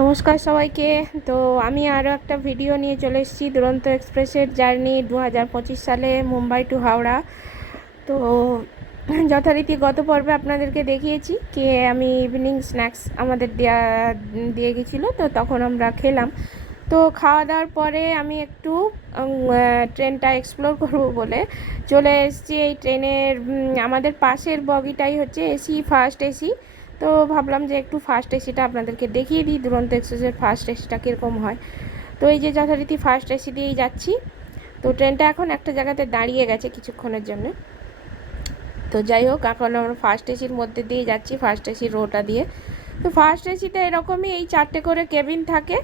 নমস্কার সবাইকে। তো আমি আরও একটা ভিডিও নিয়ে চলে এসেছি দুরন্ত এক্সপ্রেসের জার্নি 2025 সালে মুম্বাই টু হাওড়া। তো যথারীতি গত পর্বে আপনাদেরকে দেখিয়েছি যে আমি ইভিনিং স্ন্যাক্স আমাদের দিয়ে গেছিলো, তো তখন আমরা খেলাম। তো খাওয়া দাওয়ার পরে আমি একটু ট্রেনটা এক্সপ্লোর করব বলে চলে এসেছি। এই ট্রেনের আমাদের পাশের বগিটাই হচ্ছে এসি, ফার্স্ট এসি। তো ভাবলাম যে একটু ফার্স্ট এসিটা আপনাদেরকে দেখিয়ে দিই, দুরন্ত এক্সপ্রেসের ফার্স্ট এসিটা কীরকম হয়। তো এই যে যথারীতি ফার্স্ট এসি দিয়েই যাচ্ছি। তো ট্রেনটা এখন একটা জায়গাতে দাঁড়িয়ে গেছে কিছুক্ষণের জন্য। তো যাই হোক, এখন আমরা ফার্স্ট এসির মধ্যে দিয়ে যাচ্ছি, ফার্স্ট এসির রোটা দিয়ে। তো ফার্স্ট এসিতে এরকমই এই 4টে করে কেবিন থাকে,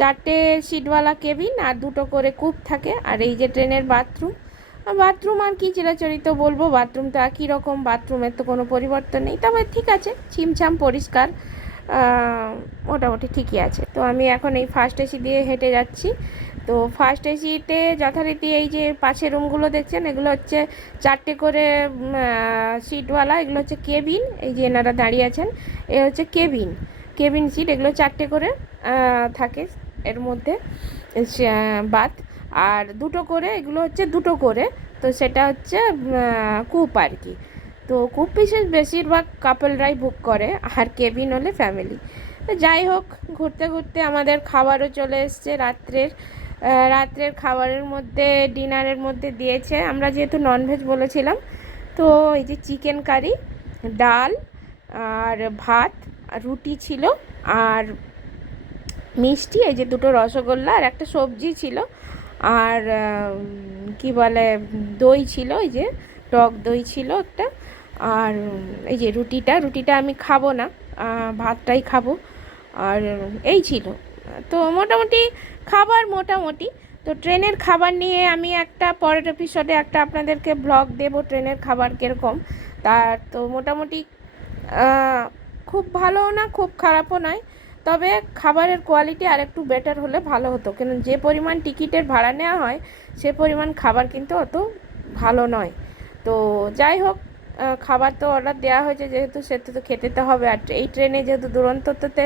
4টে সিটওয়ালা কেবিন, আর 2টো করে কূপ থাকে। আর এই যে ট্রেনের বাথরুম আর কি চিরাচরিত বলবো, বাথরুম তো একই রকম, বাথরুমের তো কোনো পরিবর্তন নেই, তবে ঠিক আছে, ছিমছাম পরিষ্কার, মোটামুটি ঠিকই আছে। তো আমি এখন এই ফার্স্ট এসি দিয়ে হেঁটে যাচ্ছি। তো ফার্স্ট এসিতে যথারীতি এই যে পাশের রুমগুলো দেখছেন, এগুলো হচ্ছে 4টে করে সিটওয়ালা, এগুলো হচ্ছে কেবিন। এই যে এনারা দাঁড়িয়ে আছেন, এ হচ্ছে কেবিন সিট, এগুলো 4টে করে থাকে এর মধ্যে বাথ। আর 2টো করে, এগুলো হচ্ছে 2টো করে, তো সেটা হচ্ছে কূপ আর কি। তো কূপ বিশেষ বেশিরভাগ কাপলরাই বুক করে, আর কেবিন হলে ফ্যামিলি। তো যাই হোক, ঘুরতে ঘুরতে আমাদের খাবারও চলে এসছে রাত্রের খাবারের মধ্যে, ডিনারের মধ্যে দিয়েছে, আমরা যেহেতু ননভেজ বলেছিলাম, তো এই যে চিকেন কারি, ডাল আর ভাত আর রুটি ছিল, আর মিষ্টি, এই যে 2টো রসগোল্লা আর একটা সবজি ছিল, আর কি বলে দই ছিল, এই যে টক দই ছিল একটা। আর এই যে রুটিটা আমি খাবো না, ভাতটাই খাবো। আর এই ছিল। তো মোটামুটি খাবার মোটামুটি। তো ট্রেনের খাবার নিয়ে আমি একটা পরের এপিসোডে একটা আপনাদেরকে ব্লগ দেবো, ট্রেনের খাবার কীরকম। তার তো মোটামুটি খুব ভালোও না, খুব খারাপও নয়, তবে খাবারের কোয়ালিটি আর একটু বেটার হলে ভালো হতো, কেন যে পরিমাণ টিকিটের ভাড়া নেওয়া হয় সে পরিমাণ খাবার কিন্তু অত ভালো নয়। তো যাই হোক, খাবার তো অর্ডার দেওয়া হয়েছে যেহেতু, সেটা তো খেতে তো হবে। আর এই ট্রেনে যেহেতু দুরন্ততে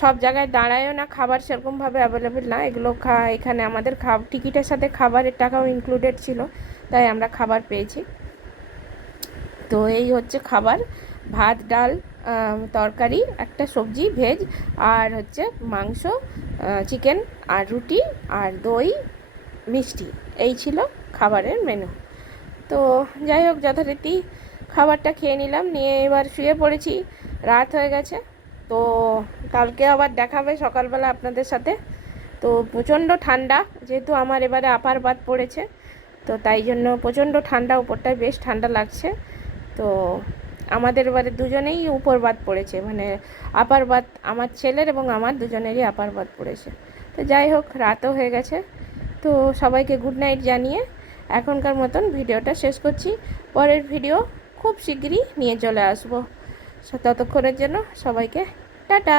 সব জায়গায় দাঁড়ায়ও না, খাবার সেরকমভাবে অ্যাভেলেবেল না, এগুলো এখানে আমাদের টিকিটের সাথে খাবারের টাকাও ইনক্লুডেড ছিল, তাই আমরা খাবার পেয়েছি। তো এই হচ্ছে খাবার, ভাত, ডাল, তরকারি, একটা সবজি ভেজ, আর হচ্ছে মাংস, চিকেন, আর রুটি, আর দই, মিষ্টি, এই ছিল খাবারের মেনু। তো যাই হোক, যথারীতি খাবারটা খেয়ে নিলাম, নিয়ে এবার শুয়ে পড়েছি, রাত হয়ে গেছে। তো কালকে আবার দেখাবে সকালবেলা আপনাদের সাথে। তো প্রচণ্ড ঠান্ডা, যেহেতু আমার এবারে আপার বাত পড়েছে, তো তাই জন্য প্রচণ্ড ঠান্ডা, উপরটায় বেশ ঠান্ডা লাগছে। তো আমাদের এবারে দুজনেই উপর বাত পড়েছে, মানে আপার বাত আমার ছেলের এবং আমার দুজনেরই আপার বাত পড়েছে। তো যাই হোক, রাতও হয়ে গেছে। তো সবাইকে গুড নাইট জানিয়ে এখনকার মতন ভিডিওটা শেষ করছি। পরের ভিডিও খুব শিগগিরই নিয়ে চলে আসবো, ততক্ষণের জন্য সবাইকে টাটা।